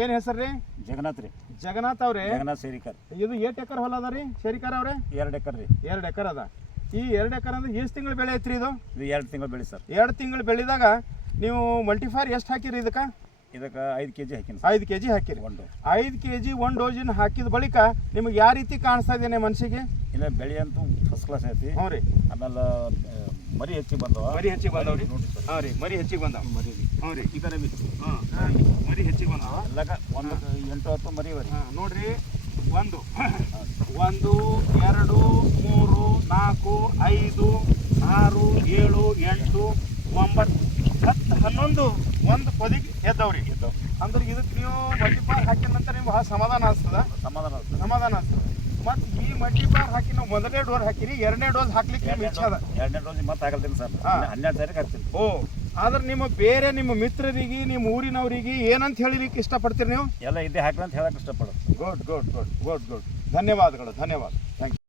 ಏನು ಹೆಸರು ರೀ? ಜಗನ್ನಾಥ್ ರೀ. ಜಗನ್ನಾಥ್ ಅವ್ರೆ. ಜಗನ್ನಾಥ್ ಸೇರಿಕರ್. ಇದು 8 ಎಕರೆ ಹೊಲ ಅದ ರೀ ಶೇರಿಕರ್ ಅವ್ರೆ? 2 ಎಕರೆ ರೀ. 2 ಎಕರೆ ಅದ. ಈ 2 ಎಕರೆ ಅಂದ್ರೆ ಎಷ್ಟು ತಿಂಗಳು ಬೆಳೆ ಐತ್ರಿ ಇದು? ಇದು 2 ತಿಂಗಳು ಬೆಳೆ ಸರ್. 2 ತಿಂಗಳು ಬೆಳೆದಾಗ ನೀವು ಮಲ್ಟಿಫೈರ್ ಎಷ್ಟು ಹಾಕಿರಿ ಇದಕ್ಕೆ? ಇದಕ್ಕೆ 5 kg ಹಾಕಿನಿ. 5 kg ಹಾಕಿರಿ. 5 kg 1 ಡೋಸಿನ ಹಾಕಿದ ಬಳಿಕ ನಿಮಗೆ ಯಾವ ರೀತಿ ಕಾಣಿಸ್ತಾ ಇದ್ದೇನೆ ಮನುಷ್ಯಗೆ? ಇಲ್ಲ ಬೆಳೆ ಅಂತೂ ಫಸ್ಟ್ ಕ್ಲಾಸ್ ಐತಿ. ಹ್ಞೂ ರೀ. ಆಮೇಲೆ ಮರಿ ಹೆಚ್ಚಿಗೆ ಬಂದವ. ಮರಿ ಹೆಚ್ಚಿಗೆ ಬಂದವ್ರಿ. ಹಾಂ ರೀ, ಮರಿ ಹೆಚ್ಚಿಗೆ ಬಂದವ. ಮರಿ ಹ್ಞೂ ರೀ. ಈ ಕಡೆ ಬಿತ್ತು. ಹಾಂ, ಮರಿ ಹೆಚ್ಚಿಗೆ ಬಂದವ. ಎಲ್ಲಕ 8-10 ಮರಿ ಇವೆ. ಹಾಂ ನೋಡ್ರಿ, 1 2 3 4 5 6 7 8 9 10 11 ಒಂದು ಪೊದಿಗೆ ಎದ್ದವ್ರಿ. ಅಂದ್ರೆ ಇದಕ್ಕೆ ನೀವು ಮಲ್ಟಿಪಾರ್ ಹಾಕಿದ ನಂತರ ನಿಮ್ಗೆ ಭಾಳ ಸಮಾಧಾನ ಅನಿಸ್ತದ. ಸಮಾಧಾನ ಅನಿಸ್ತದ. ಮತ್ತು ಈ ಮಲ್ಟಿಪಾರ್ ಹಾಕಿ ನಾವು ಮೊದಲನೇ ಡೋಸ್ ಹಾಕಿರಿ, 2ನೇ ಡೋಸ್ ಹಾಕ್ಲಿಕ್ಕೆ ನಿಮ್ಗೆ ಇಚ್ಛೆ ಅದ? 2ನೇ ಡೋಸ್ ಮತ್ತೆ ಹಾಕಲ್ತೀನಿ ಸರ್. 12 ತಾರೀಕು ಹಾಕ್ತೀನಿ. ಓ, ಆದ್ರೆ ನಿಮ್ಮ ಮಿತ್ರರಿಗೆ, ನಿಮ್ಮ ಊರಿನವರಿಗೆ ಏನಂತ ಹೇಳಿಲಿಕ್ಕೆ ಇಷ್ಟಪಡ್ತೀರಿ ನೀವು? ಎಲ್ಲ ಇದೇ ಹಾಕಿ ಅಂತ ಹೇಳಕ್ಕೆ ಇಷ್ಟಪಡೋದು. ಗುಡ್. ಧನ್ಯವಾದಗಳು. Thank you.